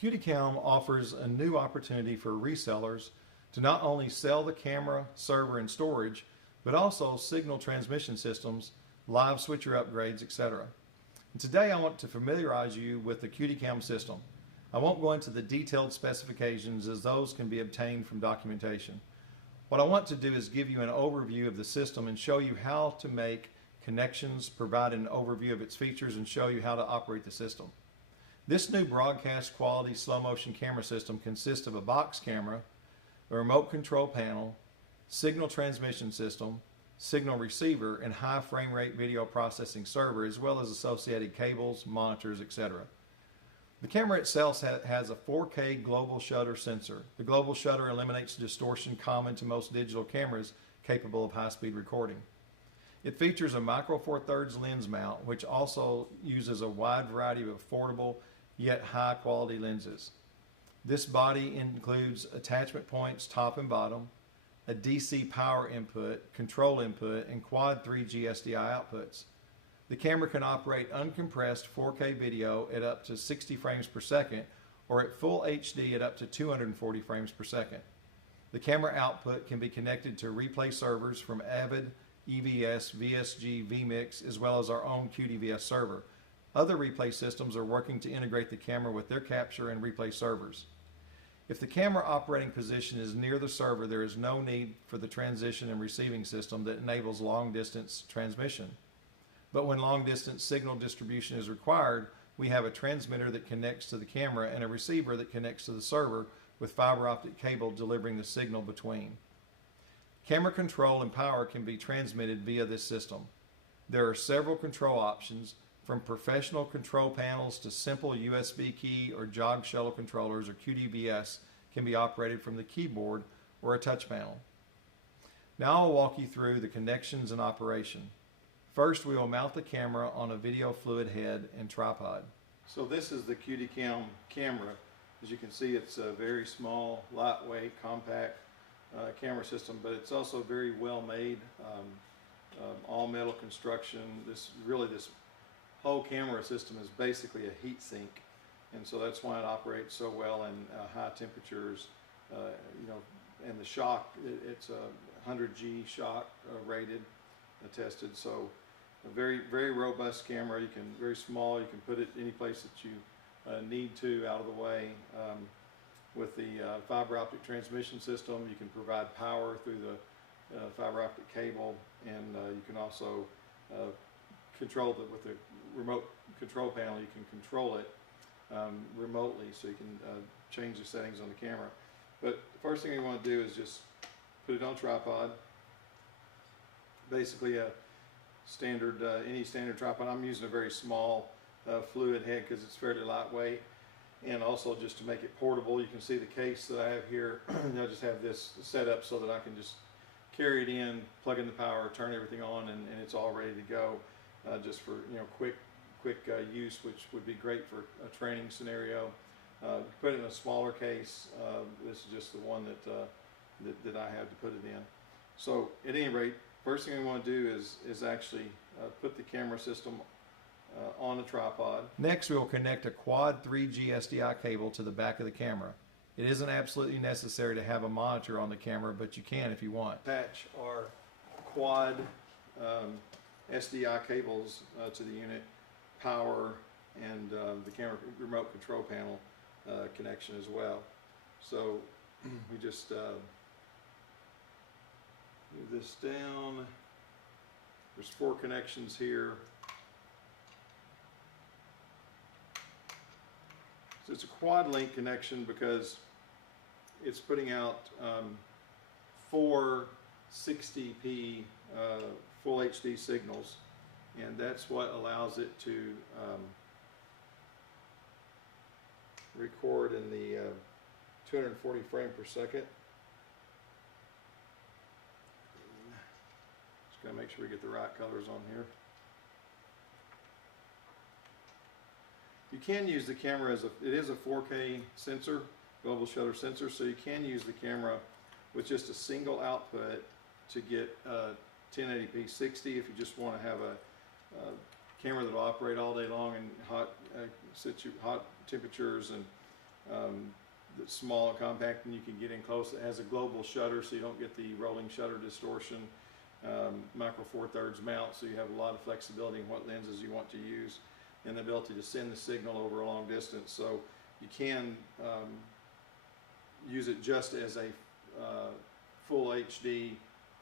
QTCam offers a new opportunity for resellers to not only sell the camera, server, and storage, but also signal transmission systems, live switcher upgrades, etc. And today I want to familiarize you with the QTCam system. I won't go into the detailed specifications as those can be obtained from documentation. What I want to do is give you an overview of the system and show you how to make connections, provide an overview of its features, and show you how to operate the system. This new broadcast quality slow motion camera system consists of a box camera, a remote control panel, signal transmission system, signal receiver, and high frame rate video processing server, as well as associated cables, monitors, etc. The camera itself has a 4K global shutter sensor. The global shutter eliminates distortion common to most digital cameras capable of high-speed recording. It features a micro four thirds lens mount, which also uses a wide variety of affordable yet high-quality lenses. This body includes attachment points top and bottom, a DC power input, control input, and quad 3G SDI outputs. The camera can operate uncompressed 4K video at up to 60 frames per second or at full HD at up to 240 frames per second. The camera output can be connected to replay servers from Avid, EVS, VSG, vMix, as well as our own QDVS server. Other replay systems are working to integrate the camera with their capture and replay servers. If the camera operating position is near the server, there is no need for the transition and receiving system that enables long distance transmission. But when long distance signal distribution is required, we have a transmitter that connects to the camera and a receiver that connects to the server with fiber optic cable delivering the signal between. Camera control and power can be transmitted via this system. There are several control options, from professional control panels to simple USB key or jog shuttle controllers or QDVS can be operated from the keyboard or a touch panel. Now I'll walk you through the connections and operation. First, we will mount the camera on a video fluid head and tripod. So this is the QTCam camera. As you can see, it's a very small, lightweight, compact camera system, but it's also very well made, all metal construction. This whole camera system is basically a heat sink, and so that's why it operates so well in high temperatures. And the shock, it's a 100G shock rated, tested. So a very, very robust camera. You can, very small, you can put it any place that you need to out of the way. With the fiber optic transmission system, you can provide power through the fiber optic cable, and you can also control it with the remote control panel. You can control it remotely, so you can change the settings on the camera. But the first thing you want to do is just put it on tripod. Basically a standard, any standard tripod. I'm using a very small fluid head because it's fairly lightweight, and also just to make it portable. You can see the case that I have here. I just have this set up so that I can just carry it in, plug in the power, turn everything on, and it's all ready to go, just for quick use, which would be great for a training scenario. Put it in a smaller case. This is just the one that I have to put it in. So at any rate, first thing we want to do is actually put the camera system on a tripod. Next, we will connect a quad 3G SDI cable to the back of the camera. It isn't absolutely necessary to have a monitor on the camera, but you can if you want. Attach our quad SDI cables to the unit, power, and the camera remote control panel connection as well. So we just move this down. There's 4 connections here. So it's a quad link connection because it's putting out 4 60p full HD signals, and that's what allows it to record in the 240 frame per second. Just gotta make sure we get the right colors on here. You can use the camera as it is a 4K sensor, global shutter sensor, so you can use the camera with just a single output to get 1080p 60 if you just want to have a camera that will operate all day long in hot temperatures, and that's small and compact, and you can get in close. It has a global shutter, so you don't get the rolling shutter distortion. Micro Four Thirds mount, so you have a lot of flexibility in what lenses you want to use, and the ability to send the signal over a long distance. So you can use it just as a full HD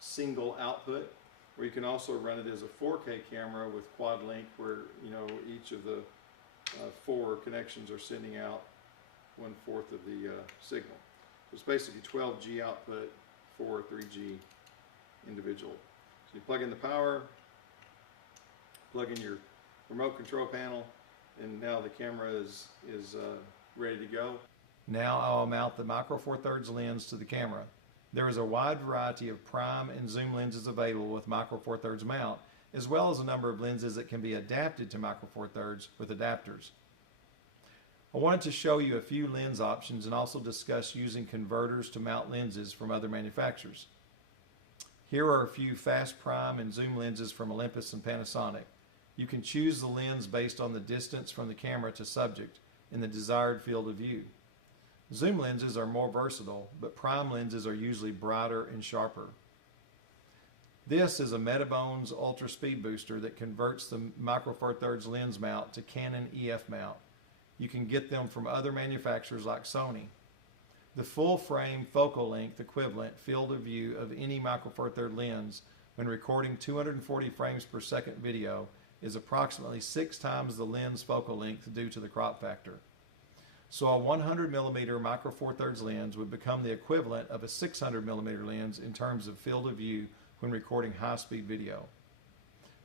single output, or you can also run it as a 4K camera with quad link, where each of the 4 connections are sending out 1/4 of the signal. So it's basically 12G output for 3G individual. So you plug in the power, plug in your remote control panel, and now the camera is ready to go. Now I'll mount the Micro Four Thirds lens to the camera. There is a wide variety of prime and zoom lenses available with Micro Four Thirds mount, as well as a number of lenses that can be adapted to Micro Four Thirds with adapters. I wanted to show you a few lens options and also discuss using converters to mount lenses from other manufacturers. Here are a few fast prime and zoom lenses from Olympus and Panasonic. You can choose the lens based on the distance from the camera to subject in the desired field of view. Zoom lenses are more versatile, but prime lenses are usually brighter and sharper. This is a Metabones Ultra Speed Booster that converts the Micro Four Thirds lens mount to Canon EF mount. You can get them from other manufacturers like Sony. The full frame focal length equivalent field of view of any Micro Four Thirds lens when recording 240 frames per second video is approximately 6 times the lens focal length due to the crop factor. So a 100mm Micro Four Thirds lens would become the equivalent of a 600mm lens in terms of field of view when recording high-speed video.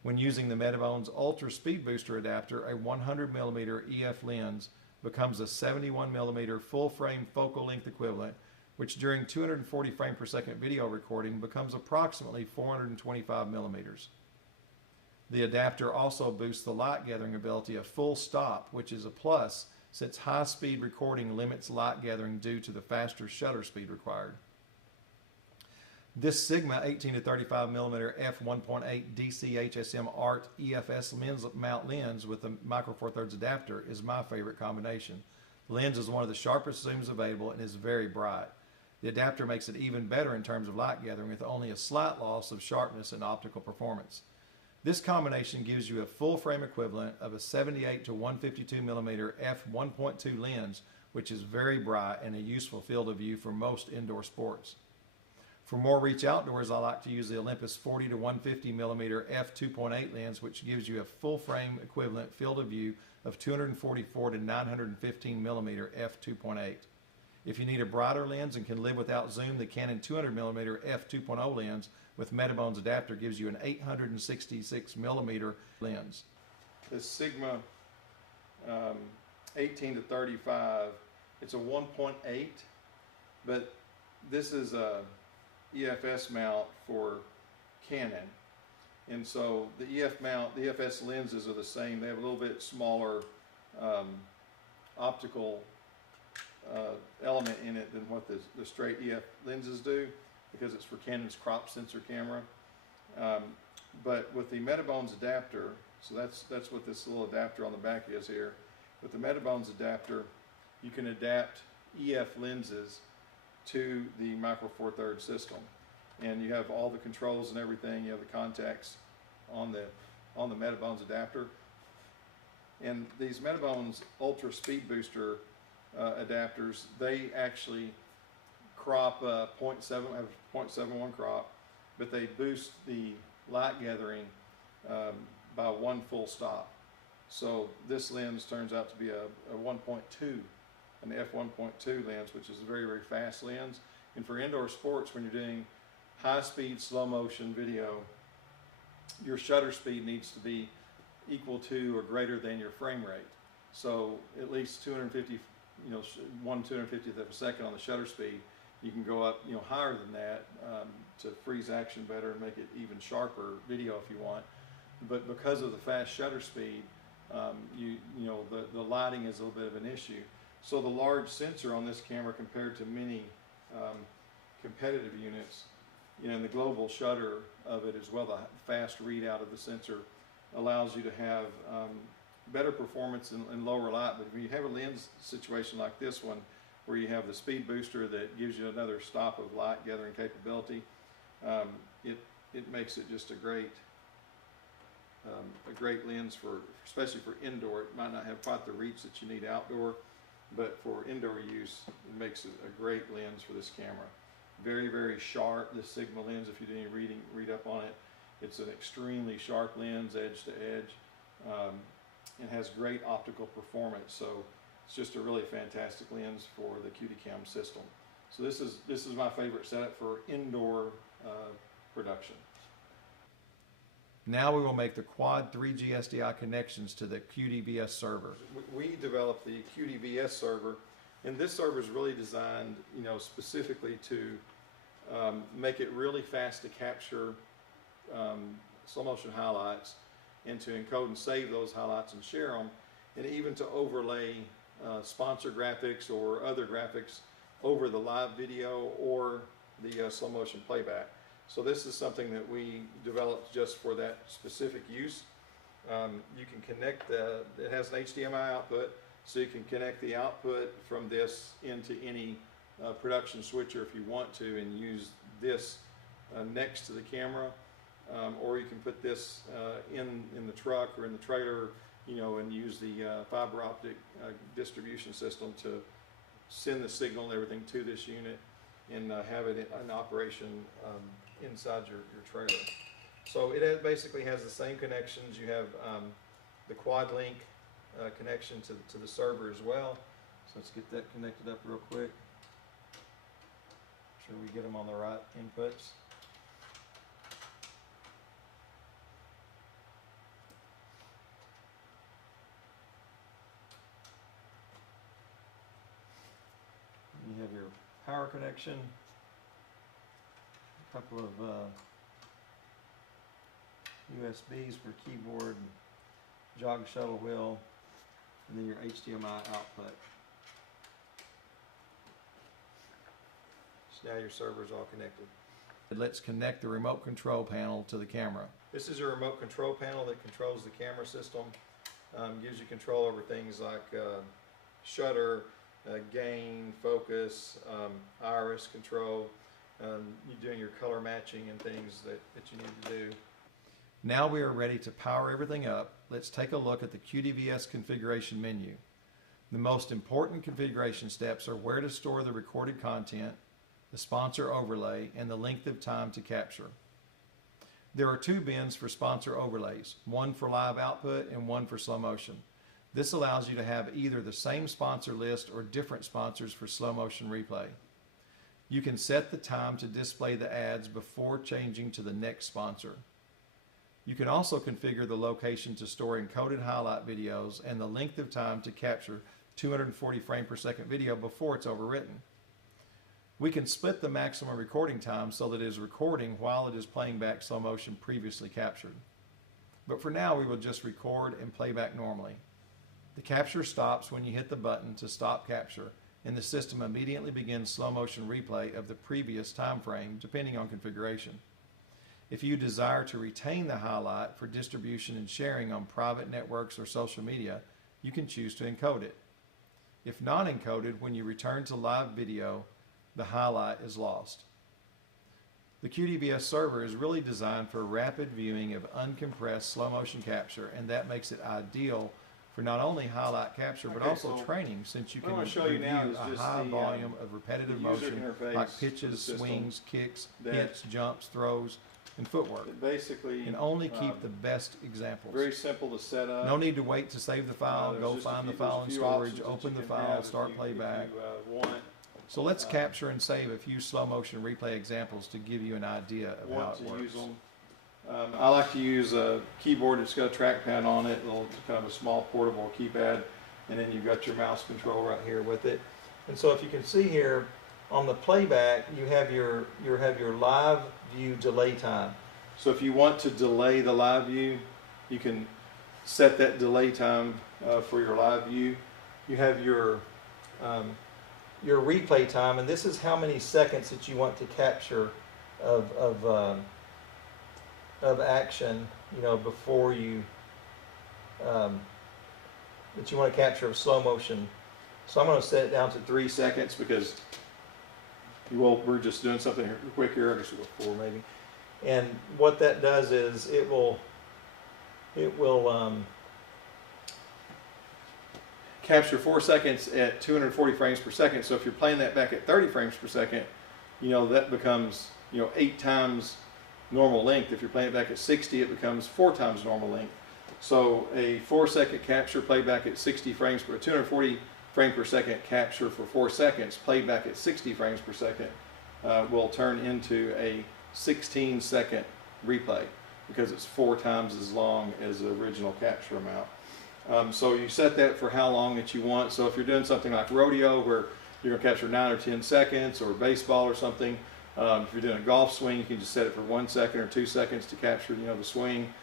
When using the Metabones Ultra Speed Booster adapter, a 100mm EF lens becomes a 71mm full-frame focal length equivalent, which during 240 frame per second video recording becomes approximately 425mm. The adapter also boosts the light gathering ability of full stop, which is a plus since high-speed recording limits light gathering due to the faster shutter speed required. This Sigma 18 to 35mm f1.8 DC HSM Art EFS lens mount lens with the Micro Four Thirds adapter is my favorite combination. The lens is one of the sharpest zooms available and is very bright. The adapter makes it even better in terms of light gathering with only a slight loss of sharpness and optical performance. This combination gives you a full frame equivalent of a 78 to 152mm f1.2 lens, which is very bright and a useful field of view for most indoor sports. For more reach outdoors, I like to use the Olympus 40 to 150mm f2.8 lens, which gives you a full frame equivalent field of view of 244 to 915mm f2.8. If you need a brighter lens and can live without zoom, the Canon 200mm f2.0 lens with Metabones adapter gives you an 866mm lens. This Sigma 18 to 35, it's a 1.8, but this is a EFS mount for Canon, and so the the EFS lenses are the same. They have a little bit smaller optical element in it than what the straight EF lenses do, because it's for Canon's crop sensor camera. But with the Metabones adapter, so that's what this little adapter on the back is here. With the Metabones adapter, you can adapt EF lenses to the Micro Four Thirds system, and you have all the controls and everything. You have the contacts on the Metabones adapter, and these Metabones Ultra Speed Booster adapters, they actually crop 0.71 crop, but they boost the light gathering by 1 full stop. So this lens turns out to be a 1.2, an f1.2 lens, which is a very, very fast lens. And for indoor sports, when you're doing high-speed, slow-motion video, your shutter speed needs to be equal to or greater than your frame rate. So at least 250, 1/250th of a second on the shutter speed. You can go up, higher than that to freeze action better and make it even sharper video if you want. But because of the fast shutter speed, the lighting is a little bit of an issue. So the large sensor on this camera compared to many competitive units, and the global shutter of it as well, the fast readout of the sensor allows you to have better performance in lower light. But if you have a lens situation like this one, where you have the speed booster that gives you another stop of light gathering capability. It makes it just a great lens especially for indoor. It might not have quite the reach that you need outdoor, but for indoor use, it makes it a great lens for this camera. Very, very sharp, this Sigma lens. If you do any read up on it, it's an extremely sharp lens, edge to edge, and has great optical performance. So it's just a really fantastic lens for the QDCam system. So this is my favorite setup for indoor production. Now we will make the quad 3G SDI connections to the QDVS server. We developed the QDVS server, and this server is really designed, specifically to make it really fast to capture slow motion highlights, and to encode and save those highlights and share them, and even to overlay sponsor graphics or other graphics over the live video or the slow motion playback. So this is something that we developed just for that specific use. You can connect it has an HDMI output, so you can connect the output from this into any production switcher if you want to, and use this next to the camera, or you can put this in the truck or in the trailer, and use the fiber optic distribution system to send the signal and everything to this unit, and have it in operation inside your trailer. So it basically has the same connections. You have the quad link connection to the server as well. So let's get that connected up real quick. Make sure we get them on the right inputs. You have your power connection, a couple of USBs for keyboard, jog shuttle wheel, and then your HDMI output. So now your server's all connected. Let's connect the remote control panel to the camera. This is your remote control panel that controls the camera system. Gives you control over things like shutter, gain, focus, iris control. You're doing your color matching and things that you need to do. Now we are ready to power everything up. Let's take a look at the QDVS configuration menu. The most important configuration steps are where to store the recorded content, the sponsor overlay, and the length of time to capture. There are two bins for sponsor overlays, one for live output and one for slow motion. This allows you to have either the same sponsor list or different sponsors for slow motion replay. You can set the time to display the ads before changing to the next sponsor. You can also configure the location to store encoded highlight videos and the length of time to capture 240 frame per second video before it's overwritten. We can split the maximum recording time so that it is recording while it is playing back slow motion previously captured. But for now, we will just record and play back normally. The capture stops when you hit the button to stop capture, and the system immediately begins slow motion replay of the previous time frame, depending on configuration. If you desire to retain the highlight for distribution and sharing on private networks or social media, you can choose to encode it. If not encoded, when you return to live video, the highlight is lost. The QDVS server is really designed for rapid viewing of uncompressed slow motion capture, and that makes it ideal for not only highlight capture but also training, since you can review a high volume of repetitive motion like pitches, swings, kicks, hits, jumps, throws, and footwork. Basically, and only keep the best examples. Very simple to set up. No need to wait to save the file. Go find the file in storage, open the file, start playback. So let's capture and save a few slow motion replay examples to give you an idea of how it works. I like to use a keyboard that's got a trackpad on it, kind of a small portable keypad, and then you've got your mouse control right here with it. And so if you can see here on the playback, you have your live view delay time. So if you want to delay the live view, you can set that delay time for your live view. You have your replay time, and this is how many seconds that you want to capture of action, before you that you want to capture of slow motion So I'm going to set it down to 3 seconds because we're just doing something quick here. I guess we'll go 4 maybe. And what that does is it will capture 4 seconds at 240 frames per second. So if you're playing that back at 30 frames per second, that becomes 8 times normal length. If you're playing it back at 60, it becomes 4 times normal length. So a 4-second capture played back at 60 frames per 240 frame per second capture for 4 seconds played back at 60 frames per second will turn into a 16-second replay because it's 4 times as long as the original capture amount. So you set that for how long that you want. So if you're doing something like rodeo where you're going to capture 9 or 10 seconds, or baseball or something, if you're doing a golf swing, you can just set it for 1 second or 2 seconds to capture the swing,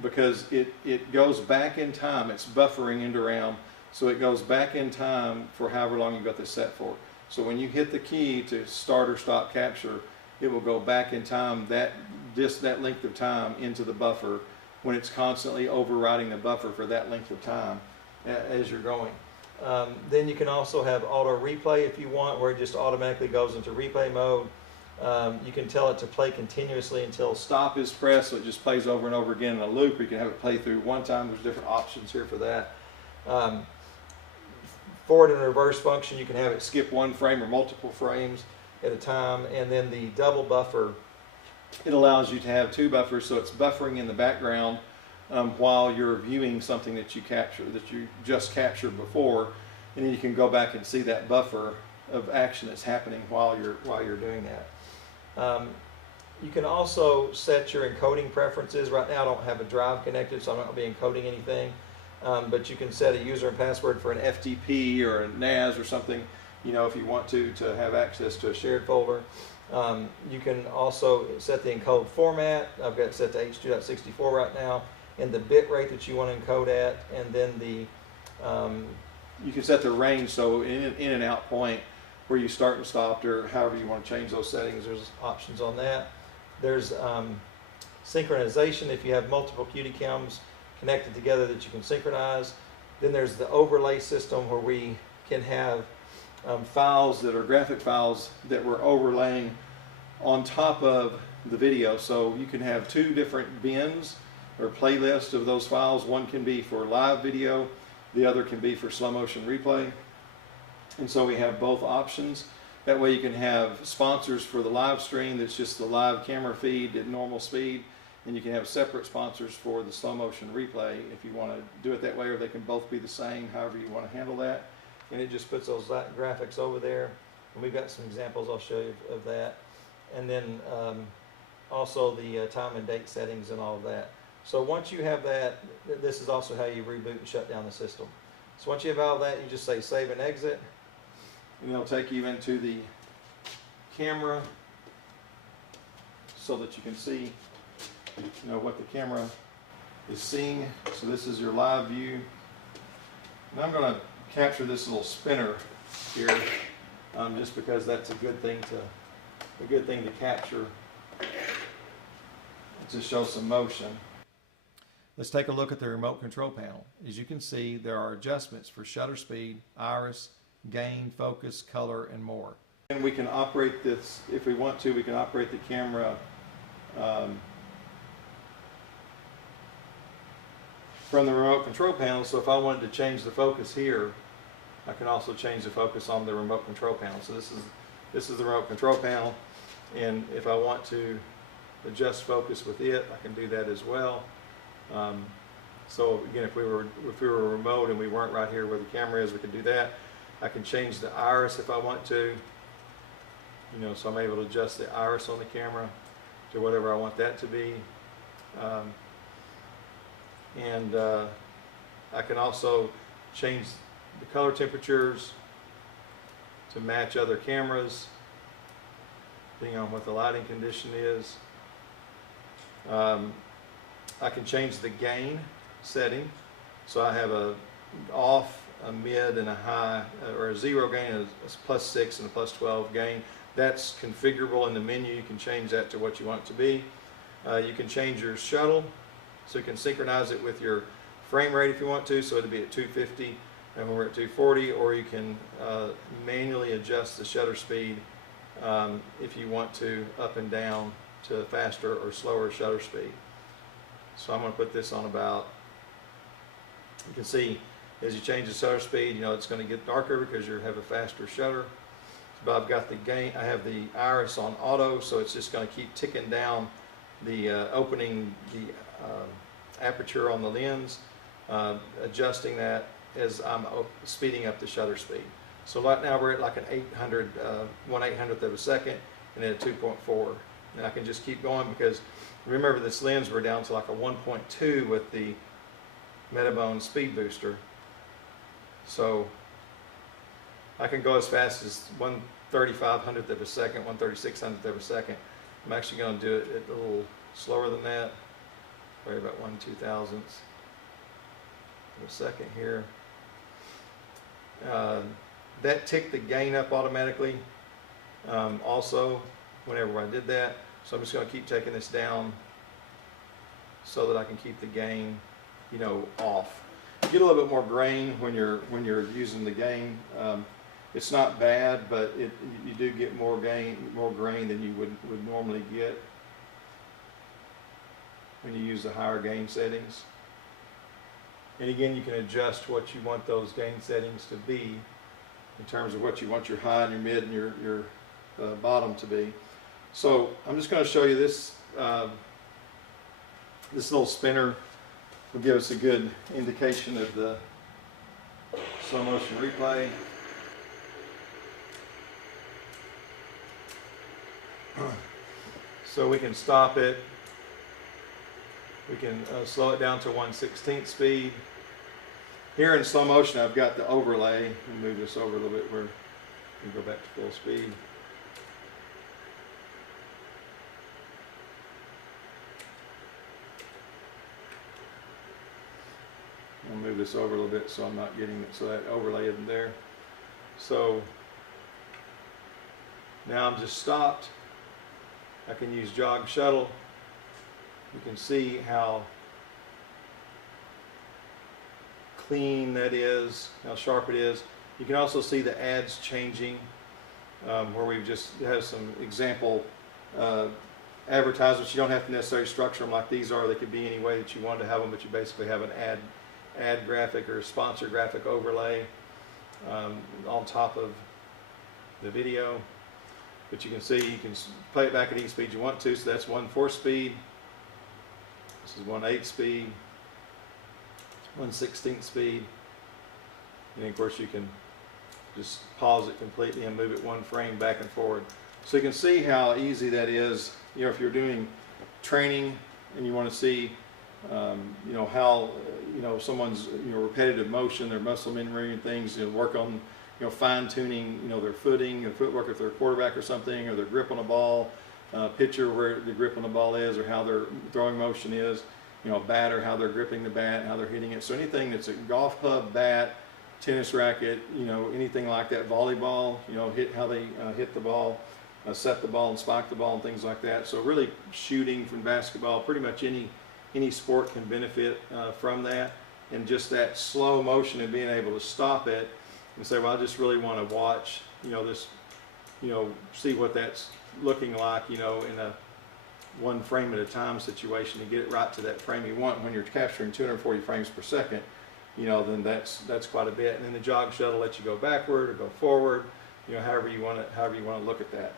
because it goes back in time. It's buffering into RAM, so it goes back in time for however long you've got this set for. So when you hit the key to start or stop capture, it will go back in time that length of time into the buffer when it's constantly overriding the buffer for that length of time as you're going. Then you can also have auto replay if you want, where it just automatically goes into replay mode. You can tell it to play continuously until stop is pressed, so it just plays over and over again in a loop. You can have it play through one time. There's different options here for that. Forward and reverse function, you can have it skip 1 frame or multiple frames at a time. And then the double buffer, it allows you to have 2 buffers, so it's buffering in the background while you're viewing something that you just captured before, and then you can go back and see that buffer of action that's happening while you're doing that. You can also set your encoding preferences. Right now I don't have a drive connected, so I'm not going to be encoding anything. But you can set a user and password for an FTP or a NAS or something, if you want to have access to a shared folder. You can also set the encode format. I've got it set to H.2.64 right now, and the bit rate that you want to encode at, and then you can set the range, so in and out point where you start and stopped, or however you want to change those settings. There's options on that. There's synchronization if you have multiple QD cams connected together that you can synchronize. Then there's the overlay system where we can have files that are graphic files that we're overlaying on top of the video. So you can have 2 different bins or playlists of those files. One can be for live video, the other can be for slow motion replay. And so we have both options. That way you can have sponsors for the live stream that's just the live camera feed at normal speed, and you can have separate sponsors for the slow motion replay if you want to do it that way, or they can both be the same, however you want to handle that. And it just puts those graphics over there. And we've got some examples I'll show you of that. And then also the time and date settings and all of that. So once you have that, this is also how you reboot and shut down the system. So once you have all that, you just say save and exit, and it'll take you into the camera so that you can see what the camera is seeing. So this is your live view. And I'm going to capture this little spinner here, just because that's a good thing to capture to show some motion. Let's take a look at the remote control panel. As you can see, there are adjustments for shutter speed, iris, gain, focus, color, and more. And we can operate this, if we want to, we can operate the camera from the remote control panel. So if I wanted to change the focus here, I can also change the focus on the remote control panel. So this is the remote control panel, and if I want to adjust focus with it, I can do that as well. So again, if we were remote and we weren't right here where the camera is, we could do that. I can change the iris if I want to. So I'm able to adjust the iris on the camera to whatever I want that to be. I can also change the color temperatures to match other cameras, depending on what the lighting condition is. I can change the gain setting. So I have a off, a mid, and a high, or a 0 gain, a +6 and a +12 gain. That's configurable in the menu. You can change that to what you want it to be. You can change your shuttle, so you can synchronize it with your frame rate if you want to, so it'll be at 250 and when we're at 240, or you can manually adjust the shutter speed if you want to, up and down to faster or slower shutter speed. So I'm going to put this on about, you can see as you change the shutter speed, it's going to get darker because you have a faster shutter. But I've got the gain, I have the iris on auto, so it's just going to keep ticking down the opening the aperture on the lens, adjusting that as I'm speeding up the shutter speed. So right now we're at like an 1/800th of a second, and then a 2.4. And I can just keep going because remember this lens we're down to like a 1.2 with the Metabone speed booster. So I can go as fast as 1/3500th of a second, 1/3600th of a second. I'm actually going to do it a little slower than that, probably about 1/2000th of a second here. That ticked the gain up automatically also whenever I did that. So I'm just going to keep taking this down so that I can keep the gain, off. You get a little bit more grain when you're using the gain. It's not bad, but you do get more grain than you would normally get when you use the higher gain settings. And again, you can adjust what you want those gain settings to be in terms of what you want your high and your mid and your bottom to be. So I'm just going to show you this. This little spinner will give us a good indication of the slow motion replay. So we can stop it. We can slow it down to 1/16 speed. Here in slow motion, I've got the overlay. Let me move this over a little bit where we can go back to full speed. I'll move this over a little bit so I'm not getting it, so that overlay isn't there. So now I'm just stopped. I can use jog shuttle. You can see how clean that is, how sharp it is. You can also see the ads changing, where we've just have some example advertisements. You don't have to necessarily structure them like these are. They could be any way that you want to have them, but you basically have an ad graphic or sponsor graphic overlay on top of the video. But you can see you can play it back at any speed you want to. So that's 1/4 speed. This is 1/8 speed. 1/16 speed. And of course you can just pause it completely and move it one frame back and forward. So you can see how easy that is. If you're doing training and you want to see how someone's repetitive motion, their muscle memory and things, work on fine-tuning their footing and footwork if they're a quarterback or something, or their grip on a ball, pitcher where the grip on the ball is, or how their throwing motion is, batter, how they're gripping the bat, how they're hitting it. So anything that's a golf club, bat, tennis racket, anything like that, volleyball, how they hit the ball, set the ball and spike the ball and things like that. So really shooting from basketball, pretty much any sport can benefit from that. And just that slow motion and being able to stop it and say, well, I just really want to watch, this, see what that's looking like, in a one frame at a time situation, to get it right to that frame you want. When you're capturing 240 frames per second, then that's quite a bit. And then the jog shuttle lets you go backward or go forward, however you want to look at that.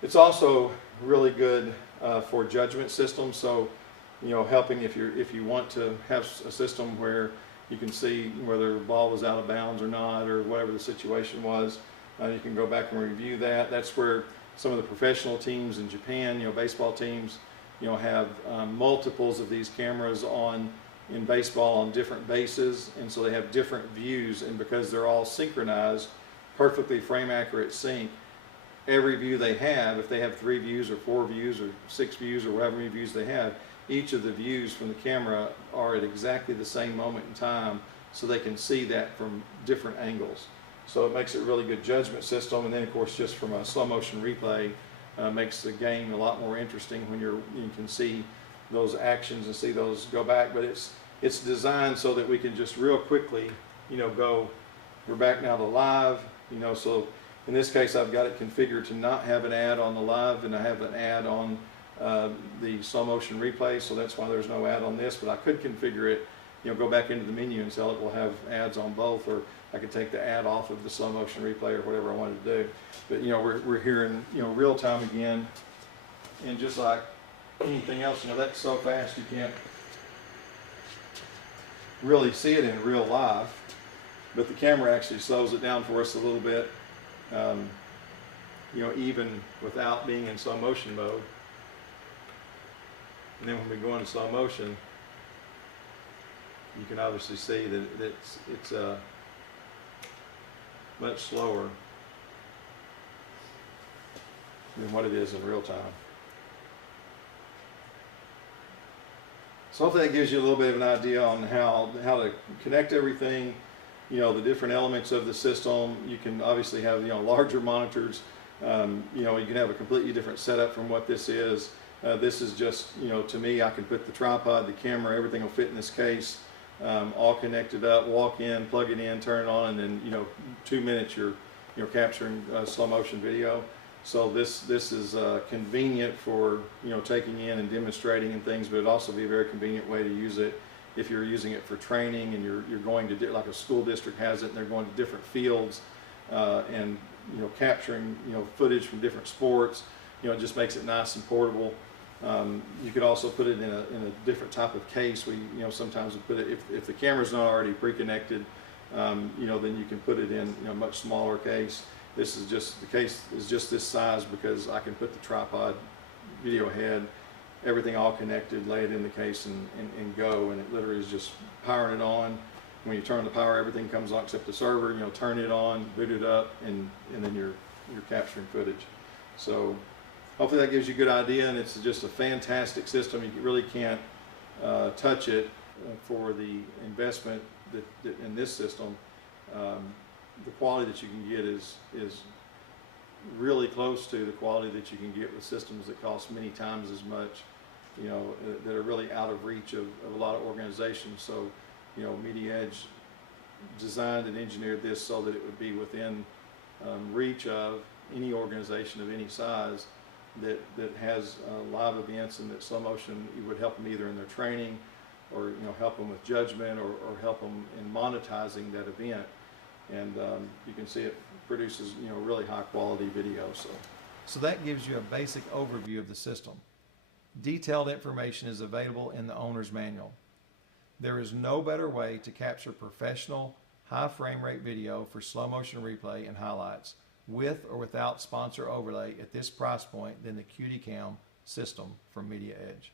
It's also really good for judgment systems. So, helping if you want to have a system where you can see whether the ball was out of bounds or not, or whatever the situation was. You can go back and review that. That's where some of the professional teams in Japan, baseball teams, have multiples of these cameras in baseball on different bases, and so they have different views. And because they're all synchronized, perfectly frame accurate sync, every view they have, if they have 3 views or 4 views or 6 views or whatever many views they have, each of the views from the camera are at exactly the same moment in time, so they can see that from different angles. So it makes it a really good judgment system. And then of course, just from a slow motion replay, makes the game a lot more interesting when you can see those actions and see those go back. But it's designed so that we can just real quickly we're back now to live, so in this case I've got it configured to not have an ad on the live, and I have an ad on the slow motion replay, so that's why there's no ad on this. But I could configure it, go back into the menu and tell it will have ads on both, or I could take the ad off of the slow motion replay or whatever I wanted to do. But we're here in real time again, and just like anything else, that's so fast you can't really see it in real life, but the camera actually slows it down for us a little bit, even without being in slow motion mode. And then when we go into slow motion, you can obviously see that it's much slower than what it is in real time. So hopefully that gives you a little bit of an idea on how to connect everything, the different elements of the system. You can obviously have larger monitors. You can have a completely different setup from what this is. This is just, to me, I can put the tripod, the camera, everything will fit in this case, all connected up, walk in, plug it in, turn it on, and then 2 minutes you're capturing slow motion video. So this is convenient for taking in and demonstrating and things, but it'd also be a very convenient way to use it if you're using it for training and you're going to like a school district has it and they're going to different fields and capturing footage from different sports. It just makes it nice and portable. You could also put it in a different type of case. We sometimes we put it if the camera's not already pre-connected, then you can put it in a much smaller case. This is just, the case is just this size because I can put the tripod, video head, everything all connected, lay it in the case and go, and it literally is just powering it on. When you turn the power, everything comes on except the server. Turn it on, boot it up, and then you're capturing footage. So hopefully that gives you a good idea, and it's just a fantastic system. You really can't touch it for the investment that in this system. The quality that you can get is really close to the quality that you can get with systems that cost many times as much, that are really out of reach of a lot of organizations. So, Media Edge designed and engineered this so that it would be within reach of any organization of any size that has live events, and that slow motion would help them either in their training or help them with judgment or help them in monetizing that event. And you can see it produces really high quality video. So that gives you a basic overview of the system. Detailed information is available in the owner's manual. There is no better way to capture professional high frame rate video for slow motion replay and highlights with or without sponsor overlay at this price point than the QD Cam system from Media Edge.